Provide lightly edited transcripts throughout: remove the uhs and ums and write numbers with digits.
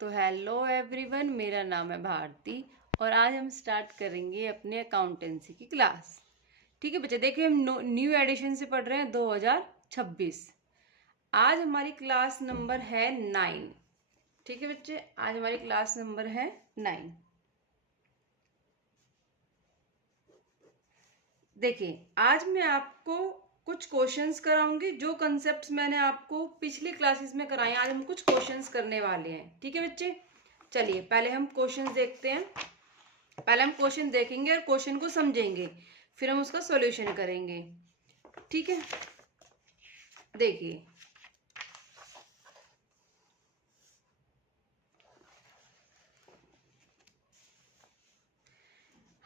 तो hello everyone, मेरा नाम है भारती और आज हम स्टार्ट करेंगे अपने अकाउंटेंसी की क्लास। ठीक है बच्चे, देखिए हम न्यू एडिशन से पढ़ रहे हैं 2026। आज हमारी क्लास नंबर है 9। ठीक है बच्चे, आज हमारी क्लास नंबर है 9। देखिए आज मैं आपको कुछ क्वेश्चंस कराऊंगी। जो कंसेप्ट्स मैंने आपको पिछली क्लासेस में कराए, आज हम कुछ क्वेश्चंस करने वाले हैं। ठीक है बच्चे, चलिए पहले हम क्वेश्चंस देखते हैं। पहले हम क्वेश्चन देखेंगे और क्वेश्चन को समझेंगे, फिर हम उसका सॉल्यूशन करेंगे। ठीक है, देखिए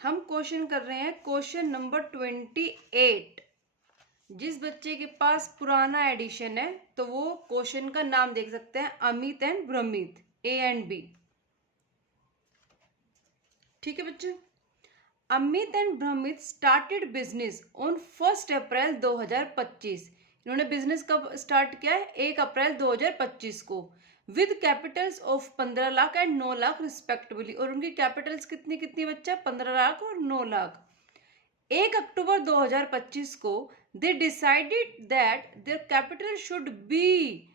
हम क्वेश्चन कर रहे हैं क्वेश्चन नंबर 28। जिस बच्चे के पास पुराना एडिशन है तो वो क्वेश्चन का नाम देख सकते हैं, अमित एंड भ्रमित, ए एंड बी। ठीक है बच्चे, अमित एंड भ्रमित स्टार्टेड बिजनेस ऑन 1 अप्रैल 2025। इन्होंने बिजनेस कब स्टार्ट किया है? 1 अप्रैल 2025 को, with Capitals of 15 lakh and 9 lakh respectively. और उनकी कैपिटल्स कितनी कितनी बच्चा? 15 लाख और 9 लाख। 1 अक्टूबर 2025 को they decided that their capital should be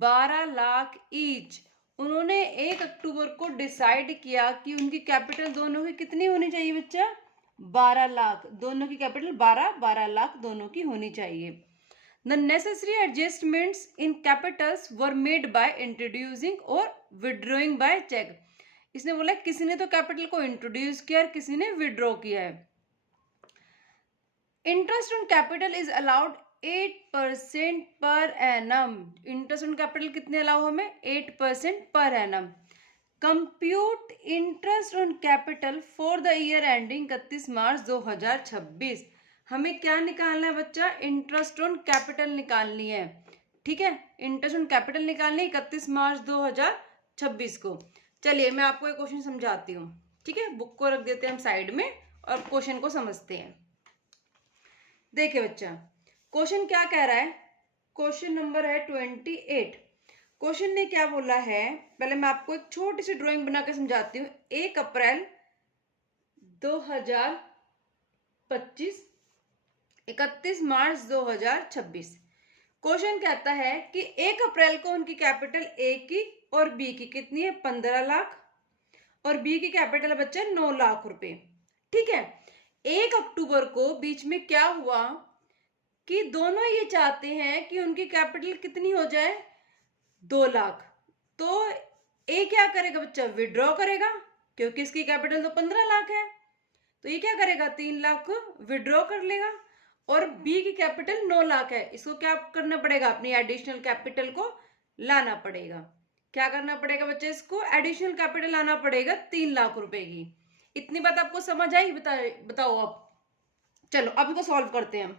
12 lakh each. उन्होंने 1 अक्टूबर को डिसाइड किया कि उनकी कैपिटल दोनों की कितनी होनी चाहिए बच्चा? 12 लाख। दोनों की कैपिटल 12 लाख दोनों की होनी चाहिए। The necessary adjustments in capitals were made by introducing or withdrawing by check. इसने बोला किसी ने तो कैपिटल को इंट्रोड्यूस किया और किसी ने विड्रॉ किया है। Interest on capital is allowed 8% per annum. Interest on capital कितने अलाउ हमें? 8% per annum. Compute interest on capital for the year ending 31 March 2026। हमें क्या निकालना है बच्चा? इंटरेस्ट ऑन कैपिटल निकालनी है। ठीक है, इंटरेस्ट ऑन कैपिटल निकालनी है 31 मार्च 2026 को। चलिए मैं आपको एक क्वेश्चन समझाती हूँ। ठीक है, बुक को रख देते हैं हम साइड में और क्वेश्चन को समझते हैं। देखिए बच्चा, क्वेश्चन क्या कह रहा है? क्वेश्चन नंबर है 28। क्वेश्चन ने क्या बोला है, पहले मैं आपको एक छोटी सी ड्राइंग बना के समझाती हूँ। 1 अप्रैल 2025, 31 मार्च 2026। क्वेश्चन कहता है कि 1 अप्रैल को उनकी कैपिटल ए की और बी की कितनी है? 15 लाख। और बी की कैपिटल है बच्चा 9 लाख रुपए। ठीक है, 1 अक्टूबर को बीच में क्या हुआ कि दोनों ये चाहते हैं कि उनकी कैपिटल कितनी हो जाए? 2 लाख। तो ए क्या करेगा बच्चा? विड्रॉ करेगा, क्योंकि इसकी कैपिटल तो 15 लाख है। तो ये क्या करेगा? 3 लाख विड्रॉ कर लेगा। और बी की कैपिटल 9 लाख है, इसको क्या करना पड़ेगा? अपनी एडिशनल कैपिटल को लाना पड़ेगा। क्या करना पड़ेगा बच्चे? इसको एडिशनल कैपिटल लाना पड़ेगा 3 लाख रुपए की। इतनी बात आपको समझ आई? बताओ आप। चलो अब इसको सॉल्व करते हैं हम।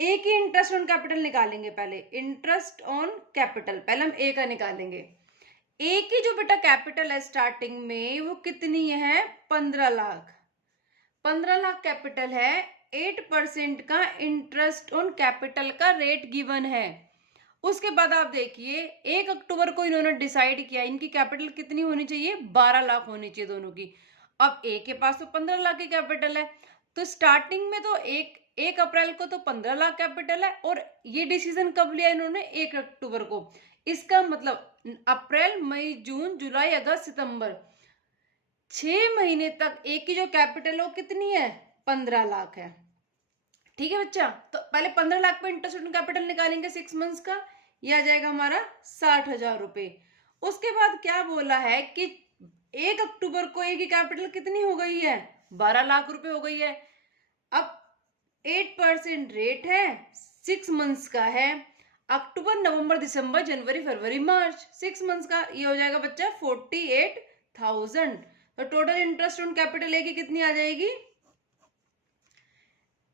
ए की इंटरेस्ट ऑन कैपिटल निकालेंगे। पहले इंटरेस्ट ऑन कैपिटल पहले हम ए का निकालेंगे। ए की जो बेटा कैपिटल है स्टार्टिंग में वो कितनी है? 15 लाख। 15 लाख कैपिटल है। 8% का इंटरेस्ट ऑन कैपिटल का रेट गिवन है। उसके बाद आप देखिए 1 अक्टूबर को इन्होंने डिसाइड किया इनकी कैपिटल कितनी होनी चाहिए? 12 लाख होनी चाहिए दोनों की। अब ए के पास तो 15 लाख की कैपिटल है, तो स्टार्टिंग में तो 1 अप्रैल को तो 15 लाख कैपिटल है और ये डिसीजन कब लिया इन्होंने? 1 अक्टूबर को। इसका मतलब अप्रैल, मई, जून, जुलाई, अगस्त, सितंबर, 6 महीने तक एक की जो कैपिटल है वो कितनी है? 15 लाख है। ठीक है बच्चा, तो पहले 15 लाख पे इंटरेस्ट ऑन कैपिटल निकालेंगे 6 मंथ्स का, ये आ जाएगा हमारा 60,000 रुपए। उसके बाद क्या बोला है कि 1 अक्टूबर को ए की कैपिटल कितनी हो गई है? 12 लाख रुपए हो गई है। अब 8% रेट है, 6 मंथ्स का है। अक्टूबर, नवंबर, दिसंबर, जनवरी, फरवरी, मार्च, 6 मंथ्स का, ये हो जाएगा बच्चा 48,000। तो total interest on capital A की कितनी आ जाएगी?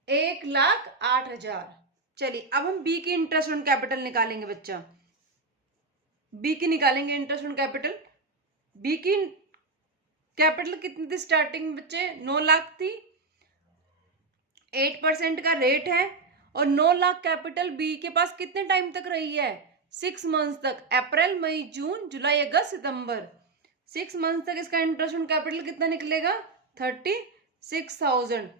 1,08,000। चलिए अब हम बी की इंटरेस्ट ऑन कैपिटल निकालेंगे बच्चा। बी की निकालेंगे इंटरेस्ट ऑन कैपिटल। बी की कैपिटल कितनी थी स्टार्टिंग में बच्चे? 9 लाख थी। 8% का रेट है और 9 लाख कैपिटल बी के पास कितने टाइम तक रही है? 6 मंथ्स तक, अप्रैल मई जून जुलाई अगस्त सितंबर, 6 मंथ्स तक इसका इंटरेस्ट ऑन कैपिटल कितना निकलेगा 36,000।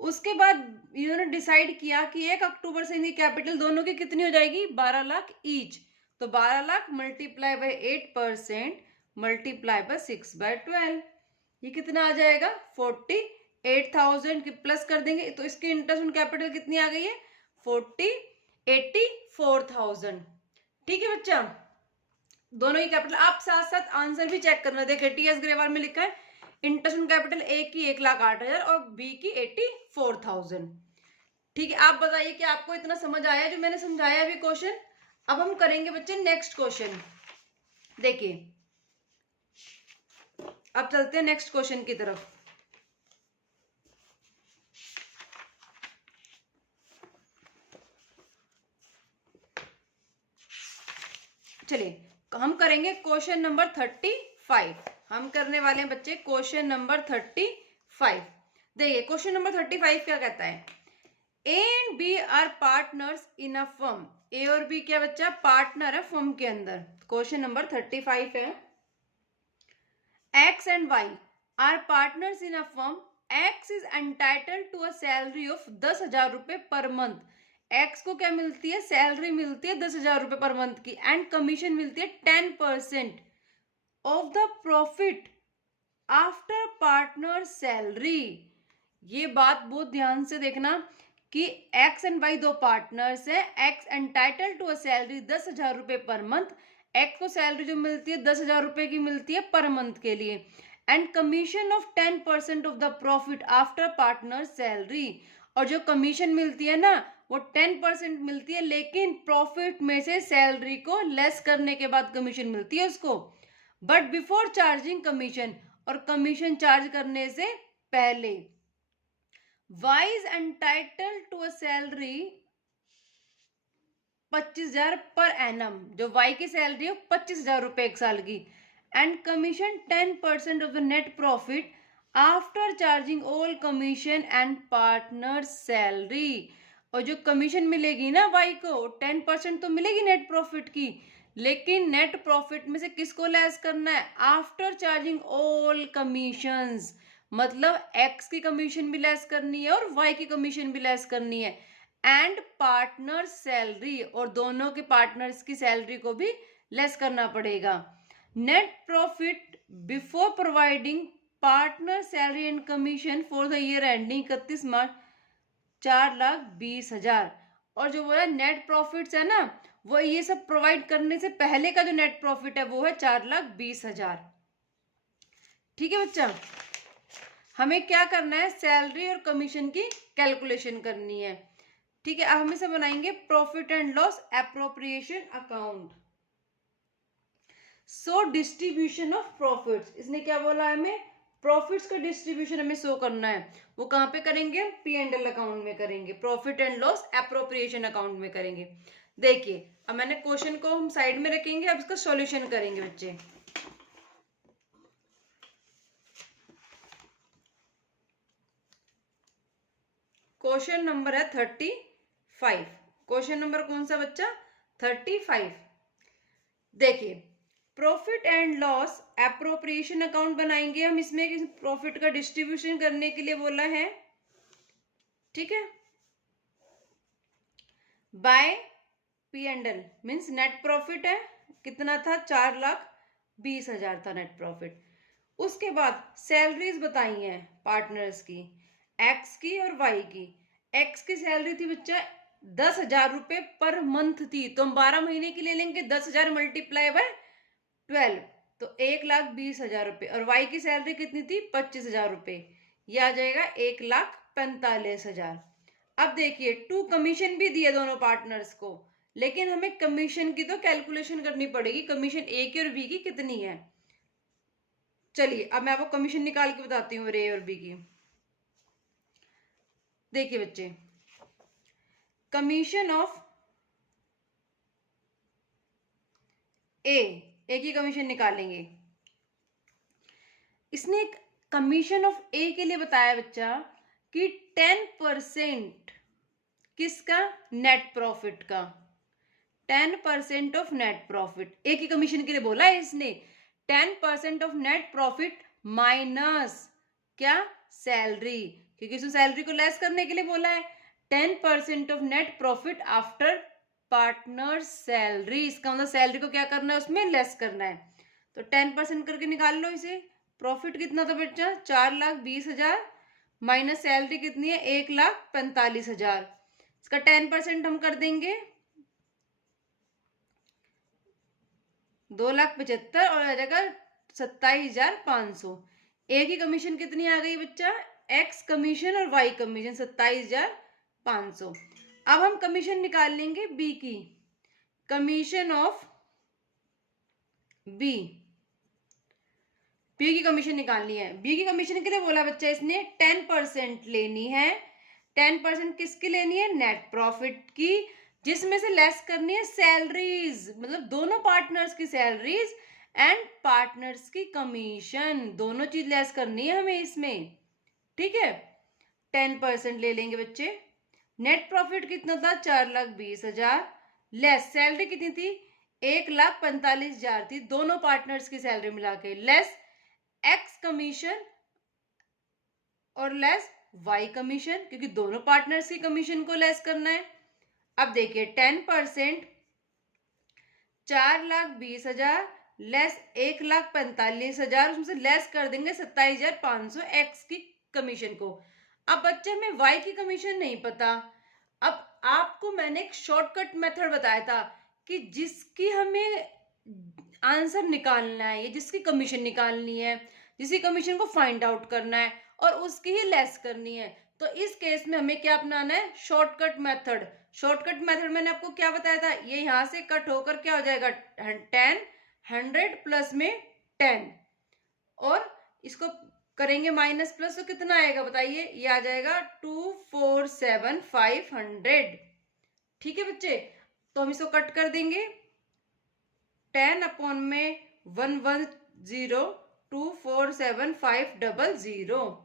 उसके बाद इन्होंने डिसाइड किया कि 1 अक्टूबर से इनकी कैपिटल दोनों की कितनी हो जाएगी 12 लाख ईच। तो 12 lakh multiply by 8% multiply by 6/12, ये कितना आ जाएगा 48,000 की प्लस कर देंगे तो इसकी इंटरेस्ट ऑन कैपिटल कितनी आ गई है 84,000। ठीक है बच्चा, दोनों ही कैपिटल। आप साथ साथ आंसर भी चेक करना। देखिए टीएस ग्रेवाल में लिखा है इंटरेस्ट ऑन कैपिटल ए की 1,08,000 और बी की 84,000। ठीक है, आप बताइए कि आपको इतना समझ आया जो मैंने समझाया अभी क्वेश्चन। अब हम करेंगे बच्चे नेक्स्ट क्वेश्चन। देखिए अब चलते हैं नेक्स्ट क्वेश्चन की तरफ। चलिए हम करेंगे क्वेश्चन नंबर 35। हम करने वाले हैं बच्चे क्वेश्चन नंबर 35। देखिए क्वेश्चन नंबर 35 क्या कहता है, A and B are partners in a firm. A और बी क्या बच्चा पार्टनर है फर्म के अंदर। क्वेश्चन नंबर 35 है, X and Y are partners in a firm. X is entitled to a salary of 10,000 रुपए पर मंथ। एक्स को क्या मिलती है सैलरी मिलती है 10,000 रुपए पर मंथ की एंड कमीशन मिलती है 10% of the profit after partner salary. ये बात बहुत ध्यान से देखना कि एक्स एंड वाई दो पार्टनर्स है। X entitled to a salary 10,000 रुपए पर मंथ। एक्स को सैलरी जो मिलती है 10,000 रुपए की मिलती है पर मंथ के लिए and commission of 10% of the profit after partner salary. और जो कमीशन मिलती है ना वो 10% मिलती है, लेकिन प्रॉफिट में से सैलरी को लेस करने के बाद कमीशन मिलती है उसको। बट बिफोर चार्जिंग कमीशन, और कमीशन चार्ज करने से पहले। Y is entitled to a salary 25,000 per annum. जो Y की सैलरी है 25,000 रुपए एक साल की and commission 10% of the net profit after charging all commission and partner salary. और जो कमीशन मिलेगी ना Y को 10% तो मिलेगी नेट प्रॉफिट की, लेकिन नेट प्रॉफिट में से किसको लेस करना है आफ्टर चार्जिंग ऑल कमीशंस। मतलब X की कमीशन भी लेस करनी है और Y की कमीशन भी लेस करनी है एंड पार्टनर सैलरी, और दोनों के पार्टनर्स की सैलरी को भी लेस करना पड़ेगा। Net profit before providing partner salary and commission for the year ending 31 मार्च 4,20,000। और जो बोला नेट प्रॉफिट्स है ना वो ये सब प्रोवाइड करने से पहले का जो नेट प्रॉफिट है वो है 4,20,000। ठीक है बच्चा, हमें क्या करना है सैलरी और कमीशन की कैलकुलेशन करनी है। ठीक है, अब हम इसे बनाएंगे profit and loss appropriation account. So distribution of profits, इसने क्या बोला हमें प्रॉफिट्स का डिस्ट्रीब्यूशन हमें शो करना है। वो कहां पे करेंगे पी एंड एल अकाउंट में करेंगे, profit and loss appropriation account में करेंगे। देखिए अब मैंने क्वेश्चन को हम साइड में रखेंगे, अब इसका सॉल्यूशन करेंगे बच्चे। क्वेश्चन नंबर है 35। क्वेश्चन नंबर कौन सा बच्चा 35। देखिए profit and loss appropriation account बनाएंगे हम। इसमें प्रॉफिट का डिस्ट्रीब्यूशन करने के लिए बोला है। ठीक है, by P and L means net profit है कितना था 4,20,000 था नेट प्रॉफिट। उसके बाद सैलरीज बताई हैं पार्टनर्स की, एक्स की और वाई की। एक्स की सैलरी थी बच्चा 10,000 रुपए पर मंथ थी, तो हम 12 महीने की ले लेंगे 10,000 मल्टीप्लाई बाय 12 तो 1,20,000 रुपए। और वाई की सैलरी कितनी थी 25,000 रुपए, ये आ जाएगा 1,45,000। अब देखिए टू कमीशन भी दिए दोनों पार्टनर्स को, लेकिन हमें कमीशन की तो कैलकुलेशन करनी पड़ेगी, कमीशन ए की और बी की कितनी है। चलिए अब मैं आपको कमीशन निकाल के बताती हूँ ए और बी की। देखिए बच्चे कमीशन ऑफ ए की कमीशन निकालेंगे। इसने एक कमीशन ऑफ ए के लिए बताया बच्चा कि 10% किसका नेट प्रॉफिट का 10% ऑफ नेट प्रॉफिट, एक ही कमीशन के लिए बोला है इसने। 10% ऑफ नेट प्रॉफिट माइनस क्या, सैलरी, क्योंकि इसने सैलरी को लेस करने के लिए बोला है। 10% of net profit after partner salary, इसका मतलब सैलरी को क्या करना है, उसमें लेस करना है। तो 10% करके निकाल लो इसे। प्रॉफिट कितना था बच्चा, 4,20,000 माइनस सैलरी कितनी है, 1,45,000। इसका 10% हम कर देंगे 2,75,000 और आ जाएगा 27,500। ए की कमीशन कितनी आ गई बच्चा, एक्स कमीशन और वाई कमीशन 27,500। अब हम कमीशन निकाल लेंगे बी की, कमीशन ऑफ बी, बी की कमीशन निकालनी है। बी की कमीशन के लिए बोला बच्चा इसने 10% लेनी है। 10% किसकी लेनी है, नेट प्रॉफिट की, जिसमें से लेस करनी है सैलरीज, मतलब दोनों पार्टनर्स की सैलरीज एंड पार्टनर्स की कमीशन, दोनों चीज लेस करनी है हमें इसमें। ठीक है, 10% ले लेंगे बच्चे। नेट प्रॉफिट कितना था, 4,20,000 लेस सैलरी कितनी थी, 1,45,000 थी, दोनों पार्टनर्स की सैलरी मिला के, लेस एक्स कमीशन और लेस वाई कमीशन, क्योंकि दोनों पार्टनर्स की कमीशन को लेस करना है। अब देखिए 10% 4,20,000 लेस 1,45,000, उसमें से लेस कर देंगे 27,500 एक्स की कमीशन को। अब बच्चे हमें वाई की कमीशन नहीं पता। अब आपको मैंने एक शॉर्टकट मेथड बताया था कि जिसकी हमें आंसर निकालना है, ये जिसकी कमीशन निकालनी है, जिसकी कमीशन को फाइंड आउट करना है और उसकी ही लेस करनी है, तो इस केस में हमें क्या अपनाना है, शॉर्टकट मेथड। शॉर्टकट मेथड मैंने आपको क्या बताया था, ये यहां से कट होकर क्या हो जाएगा, 10 100 प्लस में 10 और इसको करेंगे माइनस प्लस, तो कितना आएगा बताइए, ये आ जाएगा 2,4,7,500। ठीक है बच्चे, तो हम इसको कट कर देंगे, 10 अपॉन में 110 2,4,7,500।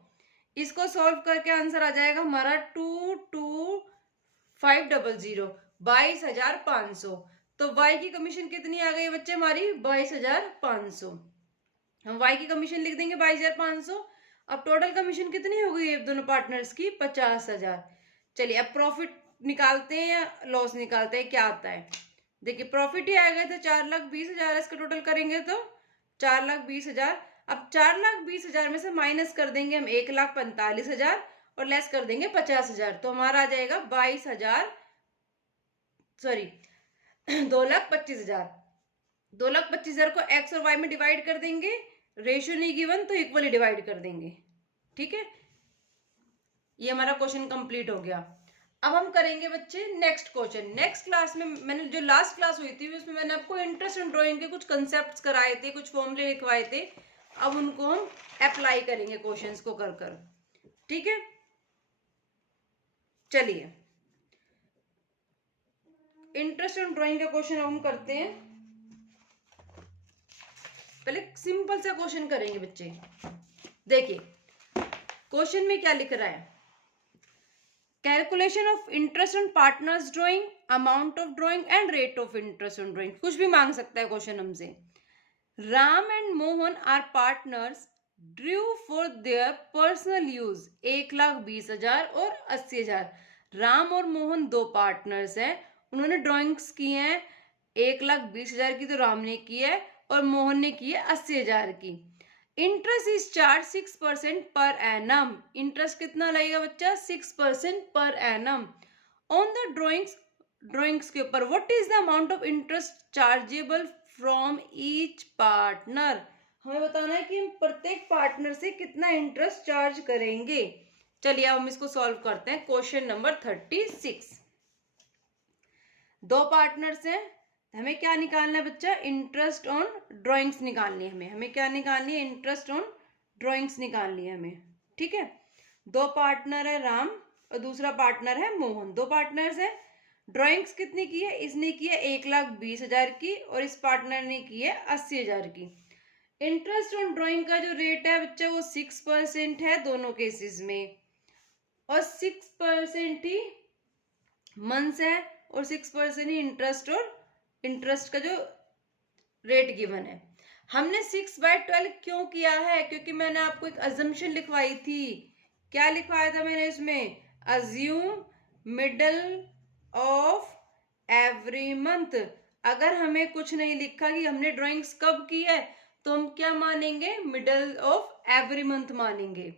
इसको सॉल्व करके आंसर आ जाएगा हमारा 22,500, 22,500। तो y की कमीशन कितनी आ गई बच्चे हमारी, 22,500। हम y की कमीशन लिख देंगे 22,500। अब टोटल कमीशन कितनी हो गई दोनों पार्टनर्स की, 50,000। चलिए अब प्रॉफिट निकालते हैं या लॉस निकालते हैं, क्या आता है देखिए। प्रॉफिट ही आएगा तो 4,20,000, इसका टोटल करेंगे तो 4,20,000। अब 4,20,000 में से माइनस कर देंगे हम 1,45,000 और लेस कर देंगे 50,000, तो हमारा आ जाएगा 22,000, सॉरी 2,25,000। 2,25,000 को एक्स और वाई में डिवाइड कर देंगे, रेशियो नहीं गिवन तो इक्वली डिवाइड कर देंगे। ठीक है, ये हमारा क्वेश्चन कंप्लीट हो गया। अब हम करेंगे बच्चे नेक्स्ट क्वेश्चन। नेक्स्ट क्लास में मैंने जो लास्ट क्लास हुई थी उसमें मैंने आपको इंटरेस्ट इन ड्राइंग के कुछ कंसेप्ट कराए थे, कुछ फॉर्मूले लिखवाए थे। अब उनको हम अप्लाई करेंगे क्वेश्चंस को कर कर। ठीक है, चलिए इंटरेस्ट इन ड्राइंग का क्वेश्चन हम करते हैं। पहले सिंपल सा क्वेश्चन करेंगे बच्चे। देखिए क्वेश्चन में क्या लिख रहा है, calculation of interest on partners drawing, amount of drawing and rate of interest on drawing, कुछ भी मांग सकता है क्वेश्चन हमसे। Ram and Mohan are partners, drew for their personal use 1,20,000 और 80,000। राम और मोहन दो पार्टनर्स हैं, उन्होंने ड्राइंग्स की हैं 1,20,000 की तो राम ने की है और मोहन ने की है 80,000 की। Interest is charge 6% per annum, interest कितना लगेगा बच्चा, 6% per annum on the drawings के ऊपर। What is the amount of interest chargeable from each partner, हमें बताना है कि हम प्रत्येक पार्टनर से कितना इंटरेस्ट चार्ज करेंगे। चलिए अब हम इसको सॉल्व करते हैं। क्वेश्चन नंबर 36, दो पार्टनर्स हैं, हमें क्या निकालना है बच्चा, इंटरेस्ट ऑन ड्राइंग्स निकालनी है हमें क्या निकालनी है, इंटरेस्ट ऑन ड्राइंग्स निकालनी है हमें। ठीक है, दो पार्टनर है राम और दूसरा पार्टनर है मोहन, दो पार्टनर्स है। ड्राइंग्स कितनी की है, इसने की है 1,20,000 की और इस पार्टनर ने की है 80,000 की। इंटरेस्ट ऑन ड्राइंग का जो रेट है बच्चा वो 6% है दोनों केसेस में, और 6% ही मंथ्स है और 6% ही इंटरेस्ट और इंटरेस्ट का जो रेट गिवन है। हमने 6/12 क्यों किया है? क्योंकि मैंने आपको एक अजम्पशन लिखवाई थी। क्या लिखवाया था मैंने इसमें? Assume middle of every month. अगर हमें कुछ नहीं लिखा कि हमने ड्राइंग्स कब की है, तो हम क्या मानेंगे? मिडल ऑफ एवरी मंथ मानेंगे,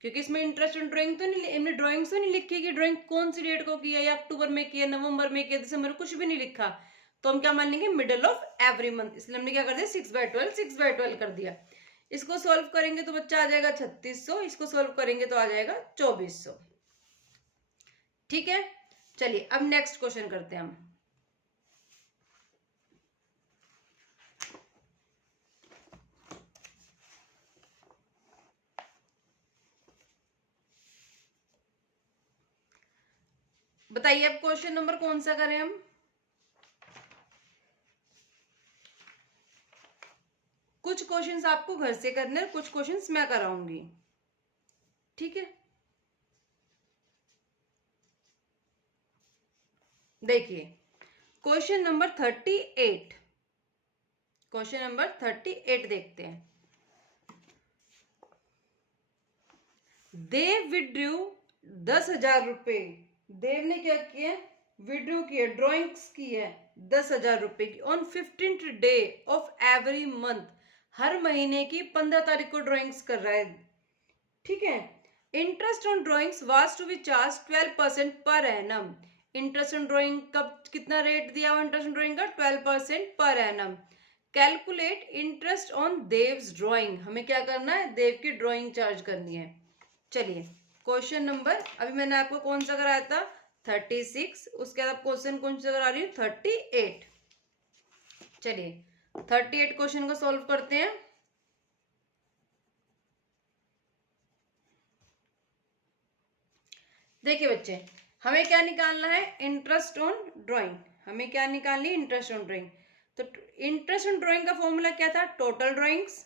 क्योंकि इसमें इंटरेस्ट ऑन ड्राइंग तो नहीं, हमने ड्राइंग्स तो नहीं लिखी कि ड्राइंग कौन सी डेट को किया, या अक्टूबर में किया, नवंबर में किया, दिसंबर, कुछ भी नहीं लिखा। तो हम क्या मान लेंगे? Middle of every month. इसलिए हमने क्या कर दिया? 6/12 कर दिया। इसको सॉल्व करेंगे तो बच्चा आ जाएगा 3600, इसको सॉल्व करेंगे तो आ जाएगा 2400। ठीक है, चलिए अब नेक्स्ट क्वेश्चन करते हैं हम। बताइए अब क्वेश्चन नंबर कौन सा करें हम? कुछ क्वेश्चंस आपको घर से करने, कुछ क्वेश्चंस मैं कराऊंगी। ठीक है, देखिए क्वेश्चन नंबर 38, क्वेश्चन नंबर 38 देखते हैं। देव विड्रू 10,000 रुपए। देव ने क्या किया? विड्रू किया, ड्रॉइंग्स की है 10,000 रुपए की on 15th day of every month. हर महीने की 15 तारीख को ड्रॉइंग्स कर रहा है। ठीक है, interest on drawings was to be charge 12% per annum. Interest on drawing कब कितना रेट दिया हुआ इंटरेस्ट ऑन ड्रॉइंग का? 12% per annum. Calculate interest on Dev's drawing. हमें क्या करना है? देव की ड्रॉइंग चार्ज करनी है। चलिए क्वेश्चन नंबर, अभी मैंने आपको कौन सा कराया था? 36। उसके बाद क्वेश्चन कौन सा करा रही हूँ? 38। चलिए 38 क्वेश्चन को सॉल्व करते हैं। देखिए बच्चे, हमें क्या निकालना है? Interest on drawing. हमें क्या निकालनी है? Interest on drawing. तो इंटरेस्ट ऑन ड्राइंग का फॉर्मूला क्या था? Total drawings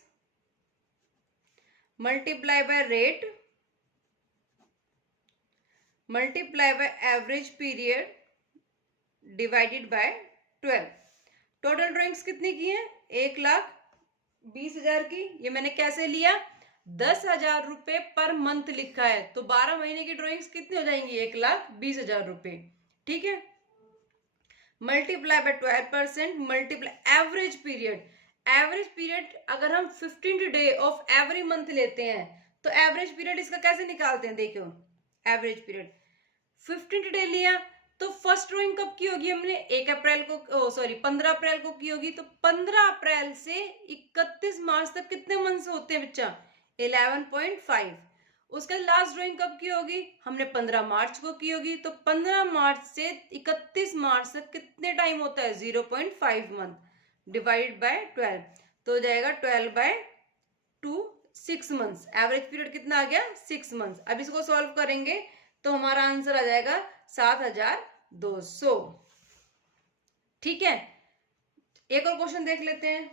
multiply by rate multiply by average period divided by 12। Total drawings कितनी की है? 1,20,000 की। ये मैंने कैसे लिया? 10,000 रुपए पर मंथ लिखा है, तो 12 महीने की ड्राइंग्स कितनी हो जाएंगी? 1,20,000 रुपए। ठीक है, multiply by 12%, multiply average period. Average period अगर हम 15th day of every month लेते हैं, तो एवरेज पीरियड इसका कैसे निकालते हैं? देखो एवरेज पीरियड 15th डे लिया, तो फर्स्ट ड्राइंग कब की होगी? हमने 1 अप्रैल को, सॉरी 15 अप्रैल को की होगी। तो 15 अप्रैल से 31 मार्च तक कितने मंथ्स होते हैं बच्चा? 11.5। उसके लास्ट ड्राइंग कब की होगी? हमने 15 मार्च को की होगी। तो 15 मार्च से 31 मार्च तक कितने टाइम होता है? 0.5 मंथ डिवाइड बाय 12, तो हो जाएगा 12/2, 6 मंथ्स। एवरेज पीरियड कितना आ गया? 6 मंथ्स। अब इसको सॉल्व करेंगे तो हमारा आंसर आ जाएगा 7,200। ठीक है, एक और क्वेश्चन देख लेते हैं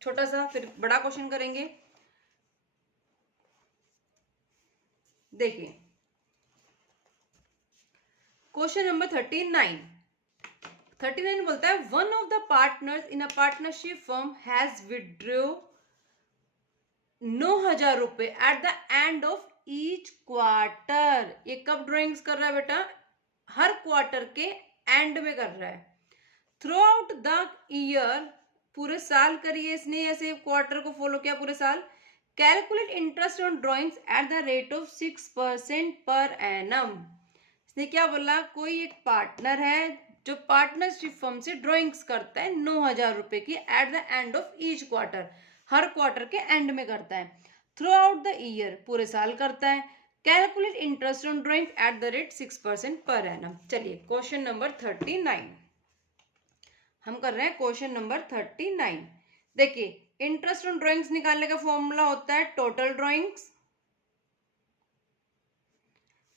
छोटा सा, फिर बड़ा क्वेश्चन करेंगे। देखिए क्वेश्चन नंबर 39 बोलता है one of the partners in a partnership firm has withdraw 9,000 रुपए at the end of each quarter. ये कब ड्राइंग्स कर रहा है बेटा? हर क्वार्टर के एंड में कर रहा है। थ्रू आउट द ईयर, पूरे साल करिए इसने, ऐसे क्वार्टर को फॉलो किया पूरे साल। Calculate interest on drawings at the rate of 6% per annum. इसने क्या बोला? कोई एक पार्टनर है जो पार्टनरशिप फर्म से ड्राइंग्स करता है 9,000 रुपए की at the end of each quarter. Her quarter के एंड में करता है। थ्रू आउट द ईयर, पूरे साल करता है। Calculate interest on drawings at the rate 6% per annum. चलिए क्वेश्चन नंबर 39 हम कर रहे हैं। क्वेश्चन नंबर 39 देखिए, इंटरेस्ट ऑन ड्राइंग्स निकालने का फॉर्मूला होता है total drawings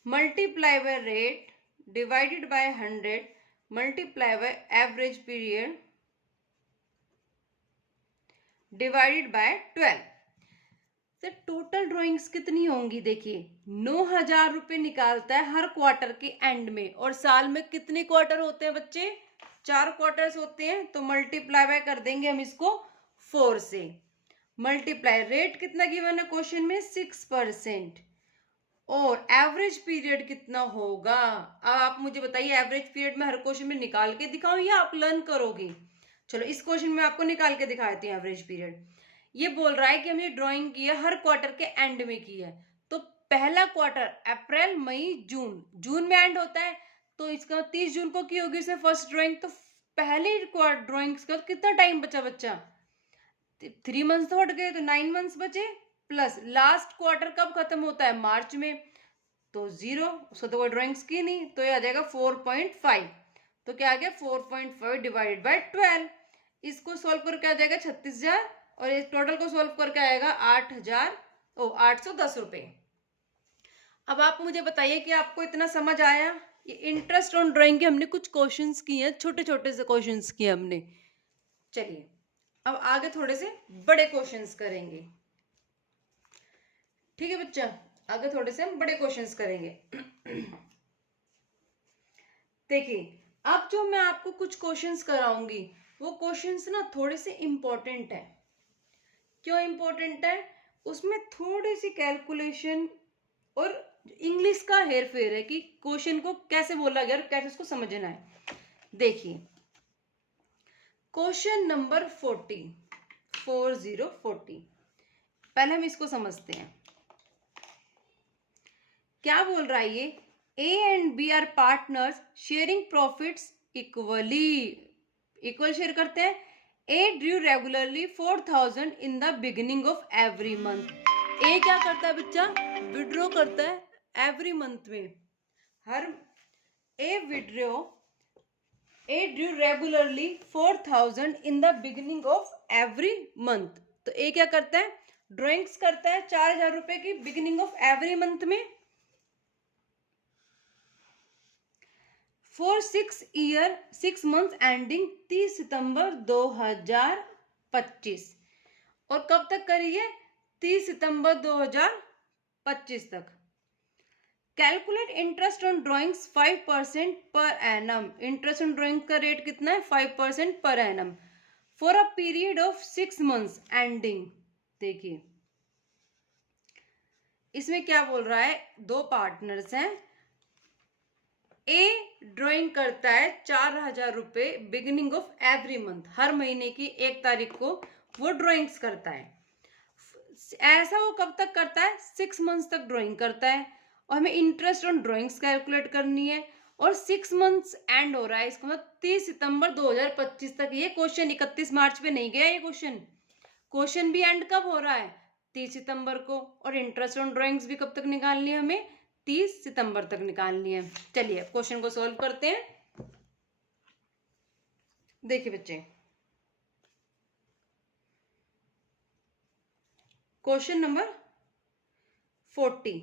multiply by rate divided by 100 multiply by average period divided by 12। तो टोटल ड्राइंग्स कितनी होंगी? देखिए 9,000 रुपए निकालता है हर क्वार्टर के एंड में, और साल में कितने क्वार्टर होते हैं बच्चे? 4 क्वार्टर्स होते हैं तो मल्टीप्लाई बाय कर देंगे हम इसको 4 से। मल्टीप्लाई, रेट कितना गिवन है क्वेश्चन में 6%, और एवरेज पीरियड कितना होगा। अब आप मुझे बताइए एवरेज पीरियड में हर क्वेश्चन में निकाल के दिखाऊं या आप लर्न करोगे। चलो इस क्वेश्चन में आपको निकाल के दिखाती हूँ एवरेज पीरियड। ये बोल रहा है कि हम ये ड्राइंग की है हर क्वार्टर के एंड में की है, तो पहला क्वार्टर अप्रैल मई जून, जून में एंड होता है तो इसका 30 जून को की होगी इसने फर्स्ट ड्राइंग, तो पहले ड्राइंग का कितना टाइम बचा बच्चा, 3 मंथ्स तो हट गए तो 9 मंथ्स बचे, प्लस लास्ट क्वार्टर कब खत्म होता है मार्च में, तो 0, उसको तो कोई ड्राइंग्स की नहीं, तो ये आ जाएगा 4.5। तो क्या आ गया 4.5 डिवाइडेड बाय 12, इसको सॉल्व करके आ जाएगा 36,000, और इस टोटल को सॉल्व करके आएगा 810 रुपए। अब आप मुझे बताइए कि आपको इतना समझ आया। ये इंटरेस्ट ऑन ड्राइंग के हमने कुछ क्वेश्चंस किए हैं, छोटे छोटे से क्वेश्चंस किए हमने। चलिए अब आगे थोड़े से बड़े क्वेश्चंस करेंगे, ठीक है बच्चा, आगे थोड़े से हम बड़े क्वेश्चंस करेंगे। देखिए अब जो मैं आपको कुछ क्वेश्चंस कराऊंगी वो क्वेश्चंस ना थोड़े से इंपॉर्टेंट है। क्यों इंपॉर्टेंट है, उसमें थोड़ी सी कैलकुलेशन और इंग्लिश का हेर फेर है कि क्वेश्चन को कैसे बोला गया और कैसे उसको समझना है। देखिए क्वेश्चन नंबर 40, पहले हम इसको समझते हैं क्या बोल रहा है ये। A and B are partners sharing profits equal share करते हैं। A drew regularly 4,000 in the beginning of every month. A क्या करता है बच्चा, विड्रॉ करता है एवरी मंथ में, हर A drew regularly 4,000 in the beginning of every month. तो ए क्या करता है, ड्रॉइंग्स करता है 4,000 रुपए की बिगिनिंग ऑफ एवरी मंथ में फॉर 6 मंथ्स एंडिंग 30 सितंबर 2025। और कब तक करिए, 30 सितंबर 2025 तक। Calculate interest on drawings 5% per annum. Interest on drawing का रेट कितना है 5% पर annum for a period of 6 months ending. देखिए इसमें क्या बोल रहा है, दो पार्टनर्स हैं, ए ड्राइंग करता है 4,000 रुपए बिगिनिंग ऑफ एवरी मंथ, हर महीने की 1 तारीख को वो ड्राइंग्स करता है। ऐसा वो कब तक करता है, 6 मंथ्स तक ड्राइंग करता है, और हमें इंटरेस्ट ऑन ड्राइंग्स कैलकुलेट करनी है, और 6 मंथ्स एंड हो रहा है, इसका मतलब 30 सितंबर 2025 तक। ये क्वेश्चन 31 मार्च पे नहीं गया, ये क्वेश्चन भी एंड कब हो रहा है 30 सितंबर को, और इंटरेस्ट ऑन ड्राइंग्स भी कब तक निकालनी है हमें 30 सितंबर तक निकालनी है। चलिए क्वेश्चन को सॉल्व करते हैं। देखिए बच्चे क्वेश्चन नंबर 40,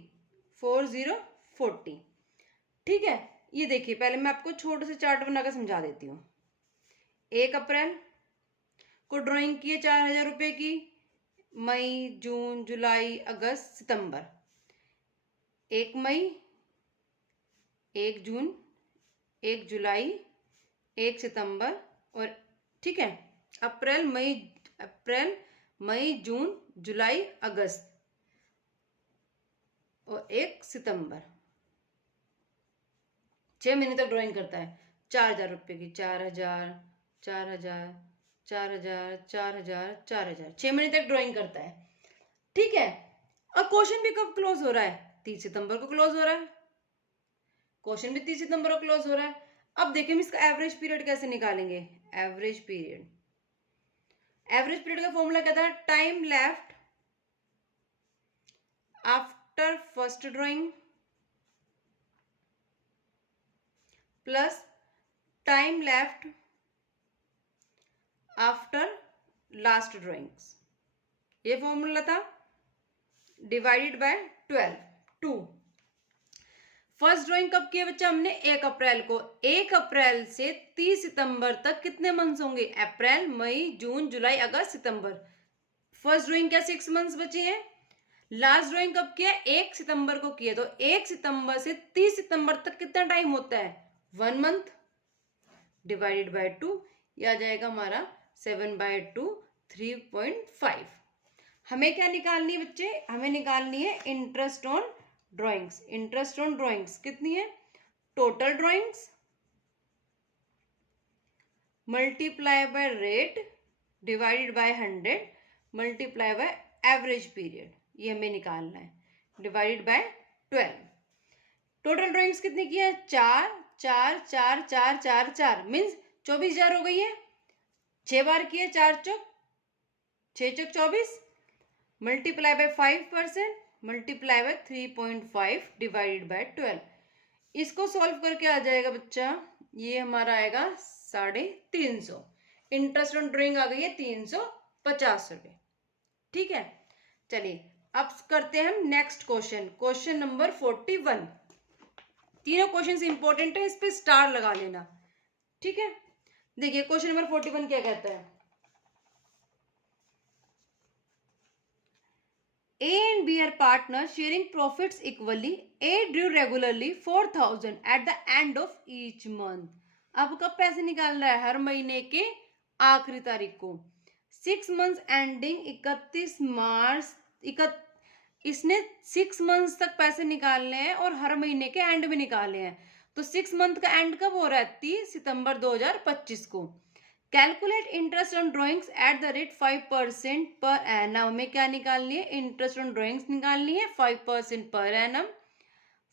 ठीक है। ये देखिए पहले मैं आपको छोटे से चार्ट बनाकर समझा देती हूँ। 1 अप्रैल को ड्राइंग की है 4,000 रुपए की, मई जून जुलाई अगस्त सितंबर, 1 मई 1 जून 1 जुलाई 1 सितंबर, और ठीक है अप्रैल मई जून जुलाई अगस्त और 1 सितंबर। 6 महीने तक ड्राइंग करता है 4,000 रुपए की, 4,000 4,000 4,000 4,000 4,000, 6 महीने तक ड्राइंग करता है, ठीक है। अब क्वेश्चन भी कब क्लोज हो रहा है, 30 सितंबर को क्लोज हो रहा है, क्वेश्चन भी 30 सितंबर को क्लोज हो रहा है। अब देखिए हम इसका एवरेज पीरियड कैसे निकालेंगे। एवरेज पीरियड का फॉर्मूला क्या था, time left after first drawing plus time left after last drawings, ये फॉर्मूला था, डिवाइडेड बाय 2। फर्स्ट ड्राइंग कब की है बच्चा हमने, 1 अप्रैल को। 1 अप्रैल से 30 सितंबर तक कितने मंथ्स होंगे, अप्रैल मई जून जुलाई अगस्त सितंबर। फर्स्ट ड्राइंग क्या 6 मंथ्स बची है। लास्ट ड्राइंग कब किया, 1 सितंबर को किया, तो 1 सितंबर से 30 सितंबर तक कितना टाइम होता है, 1 मंथ। डिवाइडेड बाय 2, यह आ जाएगा हमारा 7/2 3.5। हमें क्या निकालनी है बच्चे? हमें निकालनी है interest on drawings. Interest on drawings कितनी है? Total drawings multiply by rate divided by 100 multiply by average period, ये हमें निकालना है, डिवाइडेड बाय 12। टोटल ड्राइंग्स कितनी की है? 4 4 4 4 4 4 मीन्स 24,000 हो गई है। 6 बार की है, 4 चौक 6 चौक 24 multiply by 5% multiply by 3.5 divided by 12। इसको सॉल्व करके आ जाएगा बच्चा, ये हमारा आएगा 350। इंटरेस्ट ऑन ड्राइंग आ गई है 350 रुपये। ठीक है, चलिए अब करते हैं हम नेक्स्ट क्वेश्चन, क्वेश्चन नंबर 41। तीनों क्वेश्चन इंपॉर्टेंट है, इस पे स्टार लगा लेना। ठीक है, देखिए क्वेश्चन नंबर 41 क्या कहता है? A and B are partners sharing profits equally. A drew regularly 4,000 at the end of each month. अब कब पैसे निकाल रहा है? हर महीने के आखिरी तारीख को। 6 months ending 31 मार्च इसने 6 months तक पैसे निकालने हैं और हर महीने के एंड में निकाले हैं। तो 6 month का एंड कब हो रहा है? 30 सितंबर 2025 को। Calculate interest on drawings at the rate 5% per annum. हमें क्या निकालनी है? इंटरेस्ट ऑन ड्राइंग्स निकालनी है 5% पर annum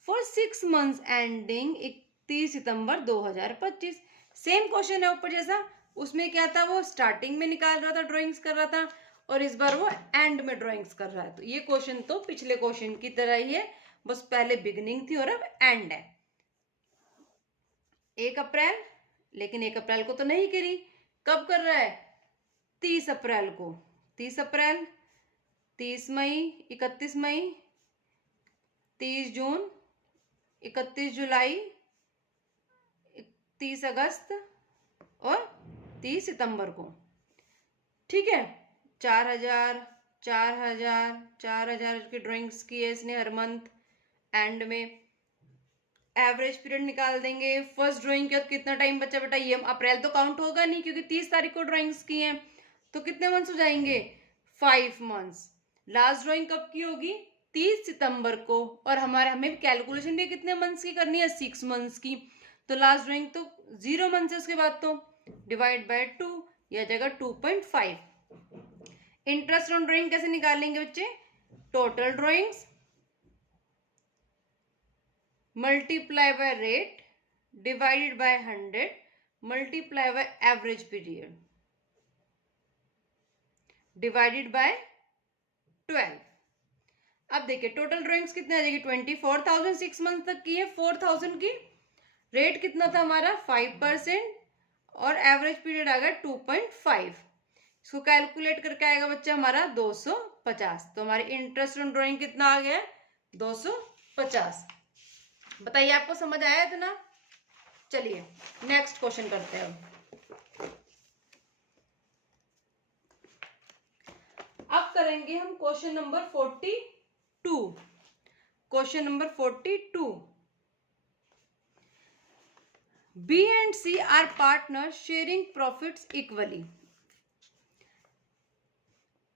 for 6 months ending 31 September 2025। Same question है ऊपर जैसा, उसमें क्या था? वो स्टार्टिंग में निकाल रहा था, ड्राइंग्स कर रहा था, और इस बार वो एंड में ड्राइंग्स कर रहा है। तो ये क्वेश्चन तो पिछले क्वेश्चन की तरह ही है, बस पहले बिगिनिंग थी और अब एंड है। 1 अप्रैल, लेकिन 1 अप्रैल को तो नहीं करी, कब कर रहा है? 30 अप्रैल को। 30 अप्रैल, 30 मई, 31 मई, 30 जून, 31 जुलाई, 30 अगस्त और 30 सितंबर को। ठीक है, 4,000 4,000 4,000 की ड्राइंग्स की है इसने हर मंथ एंड में। एवरेज पीरियड निकाल देंगे। फर्स्ट ड्राइंग के बाद कितना टाइम बचा बेटा? ये अप्रैल तो काउंट होगा नहीं क्योंकि 30 तारीख को ड्राइंग्स की हैं, तो कितने मंथ्स हो जाएंगे? 5 मंथ्स। लास्ट ड्राइंग कब की होगी? 30 सितंबर को। और हमें कैलकुलेशन भी कितने मंथ्स की करनी है? 6 मंथ्स की। तो लास्ट ड्राइंग तो 0 मंथ्स है, उसके बाद तो डिवाइड बाय 2, यह आ जाएगा 2.5। इंटरेस्ट ऑन ड्राइंग कैसे निकालेंगे बच्चे? Total drawings multiply by rate divided by 100 multiply by average period divided by 12। अब देखिए टोटल ड्राइंग्स कितने आ जाएगी? 24,000 6 मंथ तक की है। 4,000 की रेट कितना था हमारा? 5% और एवरेज पीरियड आ गया 2.5। इसको कैलकुलेट करके आएगा बच्चा हमारा 250। तो हमारी इंटरेस्ट ऑन ड्राइंग कितना आ गया? 250। बताइए आपको समझ आया इतना? चलिए नेक्स्ट क्वेश्चन करते हैं। अब करेंगे हम question number 42। Question number 42। B and C are partners sharing profits equally.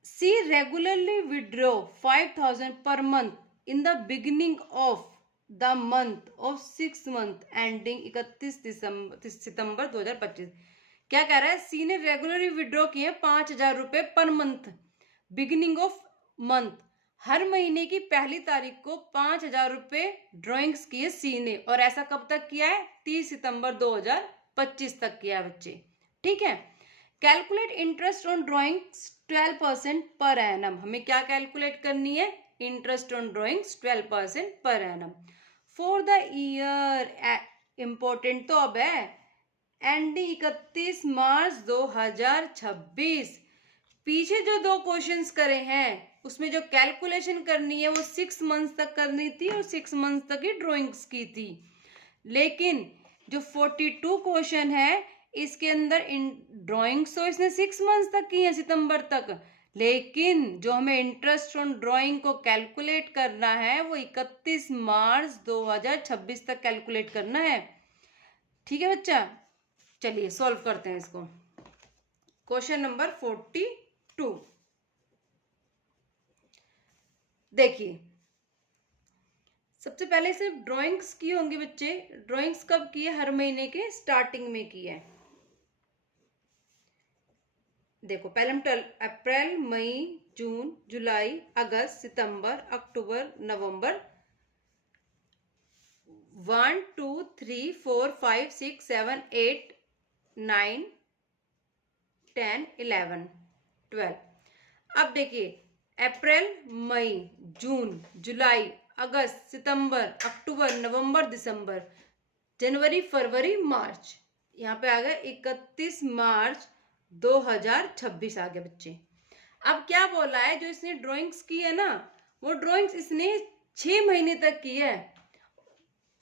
C regularly withdraw 5,000 per month in the beginning of the month of 6 month ending 31 सितंबर 2025। क्या कह रहा है? सी ने रेगुलरली विड्रॉ किए 5,000 रुपए पर मंथ बिगिनिंग ऑफ मंथ, हर महीने की पहली तारीख को 5,000 रुपए ड्रॉइंग्स किए सी ने। और ऐसा कब तक किया है? 30 सितंबर 2025 तक किया है बच्चे। ठीक है, calculate interest on drawings 12% per annum. हमें क्या कैलकुलेट करनी है? Interest on drawings 12% per annum for the year. Important तो अब है एंडिंग 31 मार्च 2026। पीछे जो 2 क्वेश्चंस करे हैं उसमें जो कैलकुलेशन करनी है वो 6 मंथ्स तक करनी थी और 6 मंथ्स तक ही ड्राइंग्स की थी। लेकिन जो 42 क्वेश्चन है इसके अंदर इन ड्राइंग्स तो इसने 6 मंथ्स तक की है, सितंबर तक, लेकिन जो हमें इंटरेस्ट ऑन ड्राइंग को कैलकुलेट करना है वो 31 मार्च 2026 तक कैलकुलेट करना है। ठीक है बच्चा, चलिए सॉल्व करते हैं इसको। Question number 42। देखिए सबसे पहले सिर्फ ड्राइंग्स की होंगी बच्चे। ड्राइंग्स कब की है? हर महीने के स्टार्टिंग में की है। देखो पहले हम अप्रैल, मई, जून, जुलाई, अगस्त, सितंबर, अक्टूबर, नवंबर 1 2 3 4 5 6 7 8 9 10 11 12। अब देखिए अप्रैल, मई, जून, जुलाई, अगस्त, सितंबर, अक्टूबर, नवंबर, दिसंबर, जनवरी, फरवरी, मार्च। यहाँ पे आ गया 31 मार्च 2026 आ गया बच्चे। अब क्या बोला है, जो इसने ड्राइंग्स की है ना, वो ड्राइंग्स इसने 6 महीने तक की है।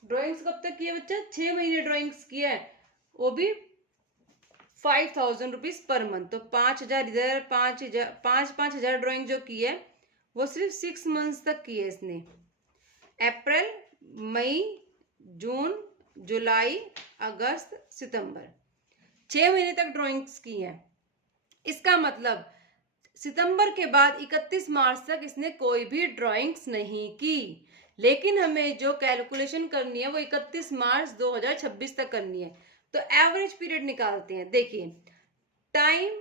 ड्राइंग्स कब तक की है बच्चा? 6 महीने ड्राइंग्स की है, वो भी 5000 रुपीज पर मंथ। तो 5000 इधर, 5,000 ड्राइंग जो की है वो सिर्फ 6 मंथ्स तक की है इसने। अप्रैल, मई, जून, जुलाई, अगस्त, सितंबर, 6 महीने तक ड्राइंग्स की है। इसका मतलब सितंबर के बाद 31 मार्च तक इसने कोई भी ड्राइंग्स नहीं की। लेकिन हमें जो कैलकुलेशन करनी है वो 31 मार्च 2026 तक करनी है। तो एवरेज पीरियड निकालते हैं। देखिए time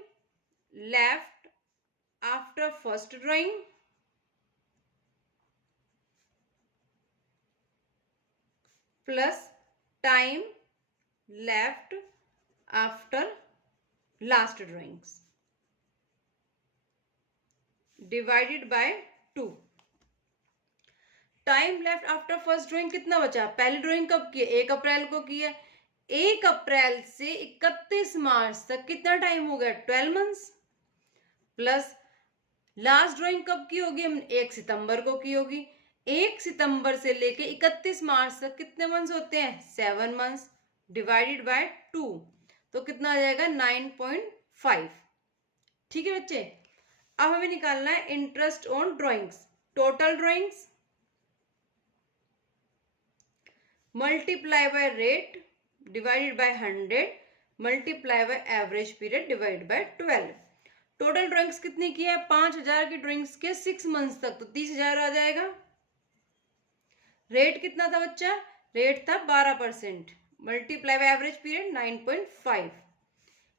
left after first drawing plus time left after last drawings divided by 2। Time left after first drawing कितना बचा? पहली ड्राइंग कब की है? 1 अप्रैल को की है। 1 अप्रैल से 31 मार्च तक कितना टाइम हो गया? 12 मंथ्स। प्लस लास्ट ड्राइंग कब की होगी? 1 सितंबर को की होगी। 1 सितंबर से लेके 31 मार्च तक कितने मंथ्स होते हैं? 7 मंथ्स डिवाइडेड बाय 2। तो कितना आ जाएगा? 9.5। ठीक है बच्चे। अब हमें निकालना है interest on drawings. Total drawings multiply by rate divided by 100 multiply by average period divided by 12। Total drawings कितनी की है? 5000 की ड्राइंग्स के 6 मंथ्स तक, तो 30,000 आ जाएगा। रेट कितना था बच्चा? रेट था 12%। Multiply by average period 9.5।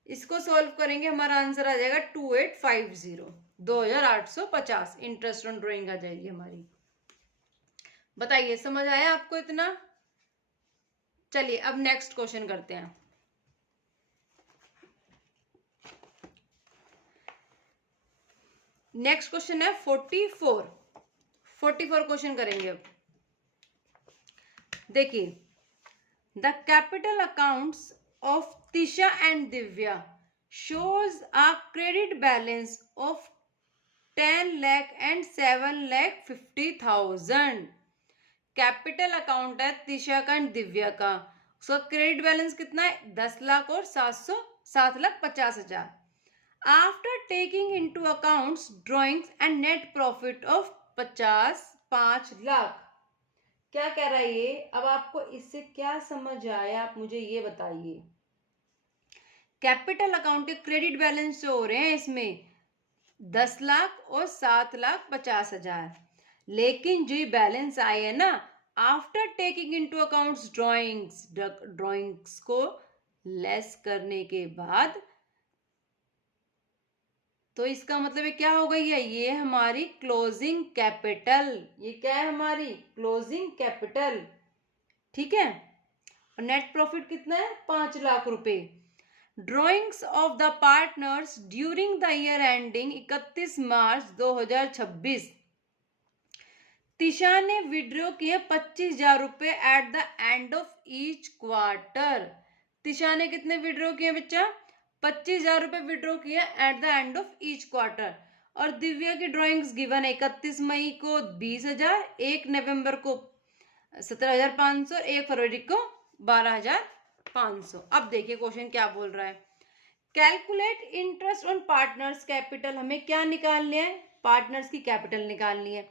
इसको सॉल्व करेंगे, हमारा आंसर आ जाएगा 2850, 2850 इंटरेस्ट ऑन ड्राइंग आ जाएगी हमारी। बताइए समझ आया आपको इतना? चलिए अब नेक्स्ट क्वेश्चन करते हैं। नेक्स्ट क्वेश्चन है 44 क्वेश्चन करेंगे अब। देखिए the capital accounts of Tisha and Divya shows a credit balance of 10 lakh and 7,50,000। Capital account है तिशा का एंड दिव्या का, उसका क्रेडिट बैलेंस कितना है? 10 लाख और 7,50,000। After taking into accounts drawings and net profit of 5 lakh. क्या कह रहा है ये? अब आपको इससे क्या समझ आया, आप मुझे ये बताइए। कैपिटल अकाउंट के क्रेडिट बैलेंस जो हो रहे हैं इसमें 10 लाख और 7,50,000, लेकिन जो बैलेंस आए है ना after taking into accounts drawings को लेस करने के बाद, तो इसका मतलब ये क्या हो गई है? ये हमारी क्लोजिंग कैपिटल। ये क्या है? हमारी क्लोजिंग कैपिटल। ठीक है। और नेट प्रॉफिट कितना है? 5 लाख रुपए। Drawings of the partners during the year ending 31 March 2026। Tisha ने विड्रॉ किए 25,000 रुपए at the end of each quarter. Tisha ने कितने विड्रॉ किए बच्चा? 25,000 रुपए विड्रॉ किया at the end of each quarter. और दिव्या की ड्राइंग्स गिवन है 31 मई को 20,000, 1 नवंबर को 17,500, 1 फरवरी को 12,500। अब देखिए क्वेश्चन क्या बोल रहा है। Calculate interest on partners capital. हमें क्या निकालनी है? पार्टनर्स की कैपिटल निकालनी है।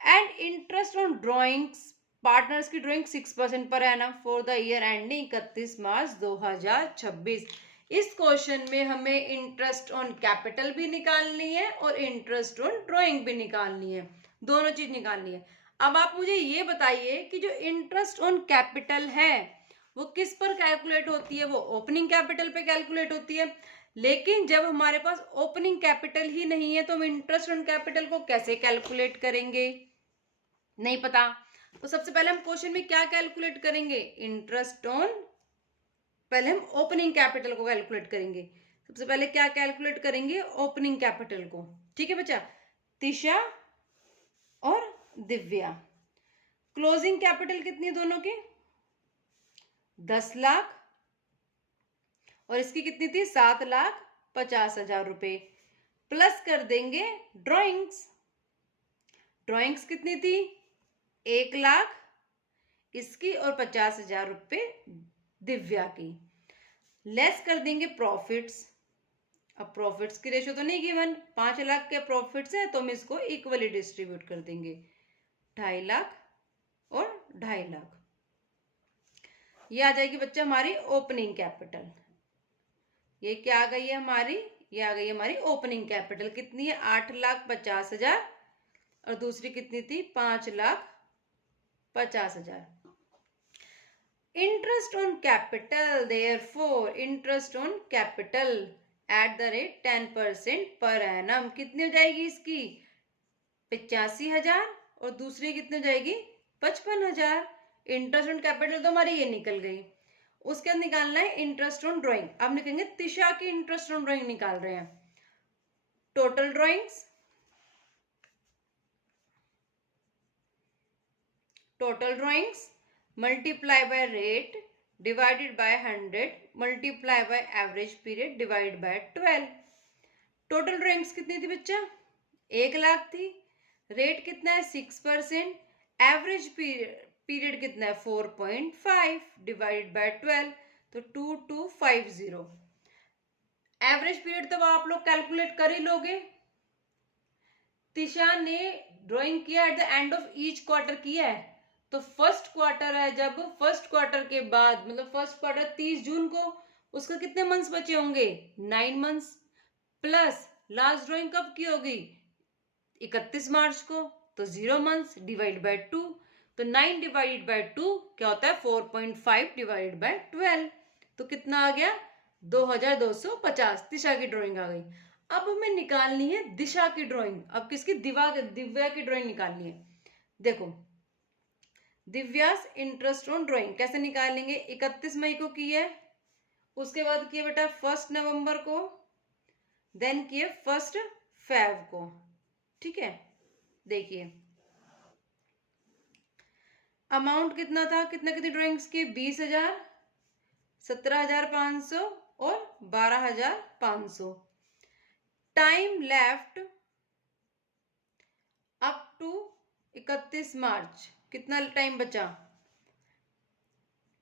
And interest on drawings partners की drawing 6% per annum for the year ending 31 March 2026। इस क्वेश्चन में हमें इंटरेस्ट ऑन कैपिटल भी निकालनी है और इंटरेस्ट ऑन ड्राइंग भी निकालनी है, दोनों चीज निकालनी है। अब आप मुझे ये बताइए कि जो इंटरेस्ट ऑन कैपिटल है वो किस पर कैलकुलेट होती है? वो ओपनिंग कैपिटल पे कैलकुलेट होती है। लेकिन जब हमारे पास ओपनिंग कैपिटल ही नहीं है तो हम इंटरेस्ट ऑन कैपिटल को कैसे कैलकुलेट करेंगे? नहीं पता। तो सबसे पहले हम क्वेश्चन में क्या कैलकुलेट करेंगे? इंटरेस्ट ऑन, पहले हम ओपनिंग कैपिटल को कैलकुलेट करेंगे। सबसे पहले क्या कैलकुलेट करेंगे? ओपनिंग कैपिटल को। ठीक है बच्चा। तिशा और दिव्या, क्लोजिंग कैपिटल कितनी है दोनों की? 10 लाख, और इसकी कितनी थी? 7,50,000 रुपए। प्लस कर देंगे ड्राइंग्स। ड्राइंग्स कितनी थी? 1 लाख इसकी और 50,000 रुपए दिव्या की। लेस कर देंगे प्रॉफिट्स। अब प्रॉफिट्स की रेशो तो नहीं गिवन, 5 लाख के प्रॉफिट्स है तो हम इसको इक्वली डिस्ट्रीब्यूट कर देंगे, 2.5 लाख और 2.5 लाख। ये आ जाएगी बच्चा हमारी ओपनिंग कैपिटल। ये क्या आ गई है हमारी? ये आ गई है हमारी ओपनिंग कैपिटल। कितनी है? 8,50,000 और दूसरी कितनी थी? 5,50,000। Interest on capital, therefore interest on capital at the rate 10% per annum कितनी हो जाएगी? इसकी 85,000 और दूसरी कितनी हो जाएगी? 55,000। इंटरेस्ट ऑन कैपिटल तो हमारी ये निकल गई। उसके बाद निकालना है इंटरेस्ट ऑन ड्राइंग। अब निकलेंगे तिशा की इंटरेस्ट ऑन ड्राइंग निकाल रहे हैं। Total drawings, total drawings multiply by rate divided by 100 multiply by average period divide by 12। Total drawings कितनी थी बच्चा? 1 लाख थी। रेट कितना है? 6%। एवरेज पीरियड कितना है? 4.5 डिवाइड बाय 12 तो 2250। एवरेज पीरियड तो आप लोग कैलकुलेट कर ही लोगे। तिशा ने ड्राइंग किया at the end of each quarter किया है, तो फर्स्ट क्वार्टर है, जब फर्स्ट क्वार्टर के बाद मतलब फर्स्ट क्वार्टर 30 जून को, उसका कितने मंथ्स बचे होंगे? 9 मंथ्स। प्लस लास्ट ड्राइंग कब की होगी? 31 मार्च को, तो 0 मंथ्स डिवाइड बाय 2, तो 9 डिवाइडेड बाय 2 क्या होता है? 4.5 डिवाइडेड बाय 12, तो कितना आ गया? 2,250। दिशा की ड्राइंग आ गई। अब हमें निकालनी है दिशा की ड्राइंग। अब किसकी? दिव्या की ड्राइंग निकालनी है। देखो, दिव्यास इंटरेस्ट ऑन ड्राइंग कैसे निकालेंगे? 31 मई को की है, उसके बाद किए बेटा 1 नवंबर को, देन किए 1 फेब को। ठीक है, देखिए अमाउंट कितना था? कितनी ड्राइंग्स की? 20,000, 17,500 और 12,500। टाइम लेफ्ट अप टू 31 मार्च, कितना टाइम बचा?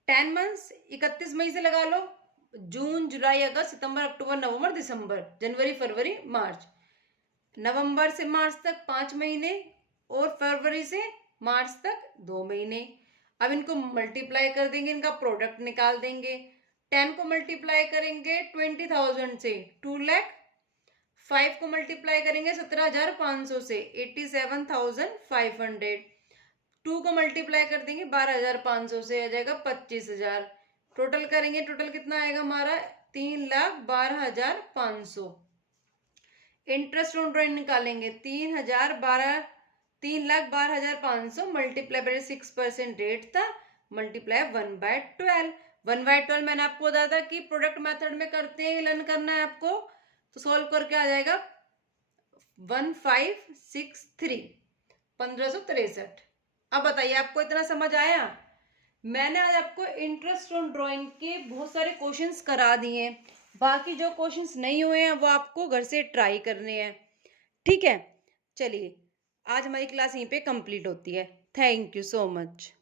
10 मंथ्स। 31 मई से लगा लो, जून जुलाई अगस्त सितंबर अक्टूबर नवंबर दिसंबर जनवरी फरवरी मार्च। नवंबर से मार्च तक 5 महीने और फरवरी से मार्च तक 2 महीने। अब इनको मल्टीप्लाई कर देंगे, इनका प्रोडक्ट निकाल देंगे। 10 को मल्टीप्लाई करेंगे 20,000 से 2 लाख, 5 को मल्टीप्लाई करेंगे 17,500 से 87,500, 2 को मल्टीप्लाई कर देंगे 12,500 से, आ जाएगा 25,000। टोटल करेंगे, टोटल कितना आएगा हमारा? 3,12,500। इंटरेस्ट ऑन ड्राइंग निकालेंगे, 3,12,500 मल्टीप्लाई बाय 6% रेट था, मल्टीप्लाई 1/12। 1/12 मैंने आपको बताया था कि प्रोडक्ट मेथड में करते हैं, लर्न करना है आपको, तो सॉल्व करके आ जाएगा 1563, 1563। अब बताइए आपको इतना समझ आया? मैंने आज आपको इंटरेस्ट ऑन ड्राइंग के बहुत सारे क्वेश्चंस करा दिए हैं, बाकी जो क्वेश्चंस नहीं हुए हैं वो आपको घर से ट्राई करने हैं। ठीक है, चलिए आज हमारी क्लास यहीं पे कंप्लीट होती है। Thank you so much.